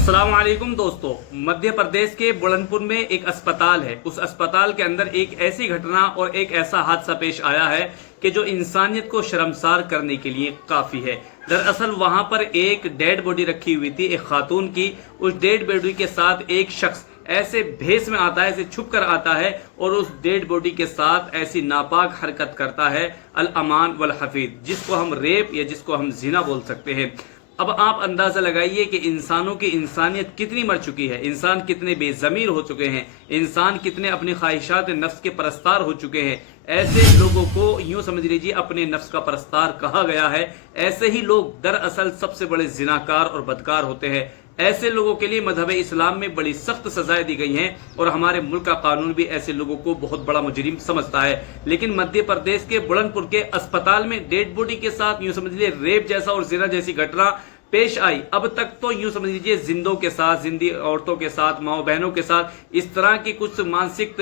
अस्सलाम वालेकुम दोस्तों। मध्य प्रदेश के बुलंदपुर में एक अस्पताल है। उस अस्पताल के अंदर एक ऐसी घटना और एक ऐसा हादसा पेश आया है कि जो इंसानियत को शर्मसार करने के लिए काफी है। दरअसल वहां पर एक डेड बॉडी रखी हुई थी, एक खातून की। उस डेड बॉडी के साथ एक शख्स ऐसे भेस में आता है, ऐसे छुप कर आता है और उस डेड बॉडी के साथ ऐसी नापाक हरकत करता है, अल अमान वल हफीज, जिसको हम रेप या जिसको हम जिना बोल सकते हैं। अब आप अंदाजा लगाइए कि इंसानों की इंसानियत कितनी मर चुकी है, इंसान कितने बेजमीर हो चुके हैं, इंसान कितने अपनी ख्वाहिशात नफ्स के परस्तार हो चुके हैं। ऐसे लोगों को यूं समझ लीजिए अपने नफ्स का परस्तार कहा गया है। ऐसे ही लोग दरअसल सबसे बड़े जिनाकार और बदकार होते हैं। ऐसे लोगों के लिए मजहब इस्लाम में बड़ी सख्त सजाएं दी गई हैं और हमारे मुल्क का कानून भी ऐसे लोगों को बहुत बड़ा मुजरिम समझता है। लेकिन मध्य प्रदेश के बुलंदपुर के अस्पताल में डेड बॉडी के साथ यूं समझ लीजिए रेप जैसा और जिना जैसी घटना पेश आई। अब तक तो यूं समझ लीजिए जिंदों के साथ, जिंदी औरतों के साथ, माओ बहनों के साथ इस तरह की कुछ मानसिक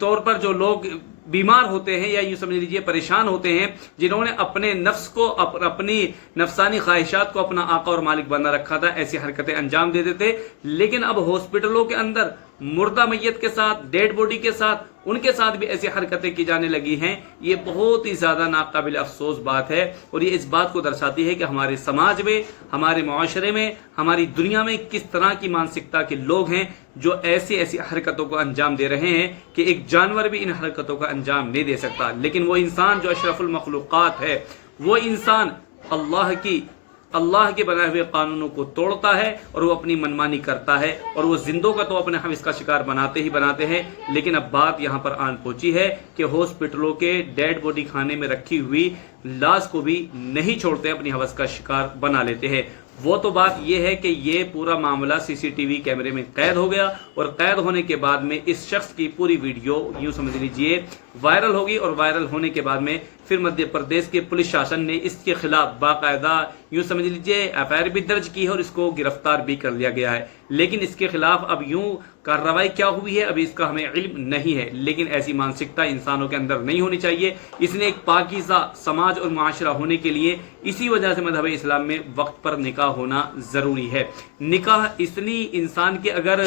तौर पर जो लोग बीमार होते हैं या यूं समझ लीजिए परेशान होते हैं, जिन्होंने अपने नफ्स को अपनी नफसानी ख्वाहिशात को अपना आका और मालिक बना रखा था, ऐसी हरकतें अंजाम दे देते। लेकिन अब हॉस्पिटलों के अंदर मुर्दा मैयत के साथ, डेड बॉडी के साथ, उनके साथ भी ऐसी हरकतें की जाने लगी हैं। ये बहुत ही ज्यादा नाकाबिल अफसोस बात है और ये इस बात को दर्शाती है कि हमारे समाज में, हमारे मुआशरे में, हमारी दुनिया में किस तरह की मानसिकता के लोग हैं जो ऐसी ऐसी हरकतों को अंजाम दे रहे हैं कि एक जानवर भी इन हरकतों का अंजाम नहीं दे सकता। लेकिन वो इंसान जो अशरफुल मखलूक़ात है, वो इंसान अल्लाह के बनाए हुए कानूनों को तोड़ता है और वो अपनी मनमानी करता है और वो जिंदों का तो अपने हम इसका शिकार बनाते ही बनाते हैं। लेकिन अब बात यहाँ पर आन पहुंची है कि हॉस्पिटलों के डेड बॉडी खाने में रखी हुई लाश को भी नहीं छोड़ते, अपनी हवस का शिकार बना लेते हैं। वो तो बात यह है कि ये पूरा मामला सीसीटीवी कैमरे में कैद हो गया और कैद होने के बाद में इस शख्स की पूरी वीडियो यूं समझ लीजिए वायरल होगी और वायरल होने के बाद में फिर मध्य प्रदेश के पुलिस शासन ने इसके खिलाफ बाकायदा यूं समझ लीजिए एफआईआर भी दर्ज की है और इसको गिरफ्तार भी कर लिया गया है। लेकिन इसके खिलाफ अब यूं कार्रवाई क्या हुई है अभी इसका हमें इल्म नहीं है। लेकिन ऐसी मानसिकता इंसानों के अंदर नहीं होनी चाहिए। इसने एक पाकीज़ा समाज और मुआशरा होने के लिए इसी वजह से मजहब इस्लाम में वक्त पर निकाह होना जरूरी है। निकाह इसलिए इंसान की अगर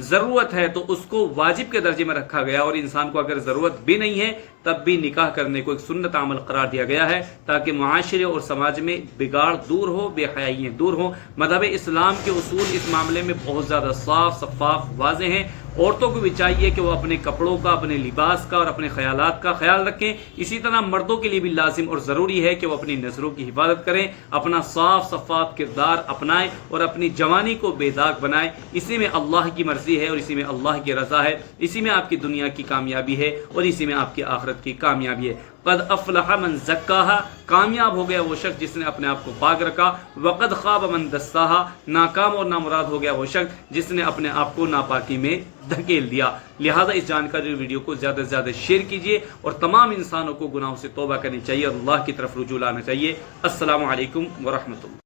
जरूरत है तो उसको वाजिब के दर्जे में रखा गया और इंसान को अगर जरूरत भी नहीं है तब भी निकाह करने को एक सुन्नत अमल करार दिया गया है ताकि मुआशरे और समाज में बिगाड़ दूर हो, बेहयाइयाँ दूर हो। मजहब इस्लाम के उसूल इस मामले में बहुत ज़्यादा साफ शफाफ वाज़े हैं। औरतों को भी चाहिए कि वो अपने कपड़ों का, अपने लिबास का और अपने ख्यालात का ख्याल रखें। इसी तरह मर्दों के लिए भी लाजिम और ज़रूरी है कि वो अपनी नज़रों की हिफाजत करें, अपना साफ शफाफ किरदार अपनाएं और अपनी जवानी को बेदाग बनाएं। इसी में अल्लाह की मर्जी है और इसी में अल्लाह की रज़ा है। इसी में आपकी दुनिया की कामयाबी है और इसी में आपकी आखिरत की कामयाबी है। क़द अफ़लह मन ज़क्काहा, कामयाब हो गया वो शख्स जिसने अपने आप को पाक रखा। वक़द ख़ाब मन दस्साहा, नाकाम और नामुराद हो गया वो शख्स जिसने अपने आप को नापाकी में धकेल दिया। लिहाजा इस जानकारी वीडियो को ज़्यादा से ज़्यादा शेयर कीजिए और तमाम इंसानों को गुनाहों से तौबा करनी चाहिए और अल्लाह की तरफ रुजू लाना चाहिए। अस्सलामु अलैकुम व रहमतुल्लाह।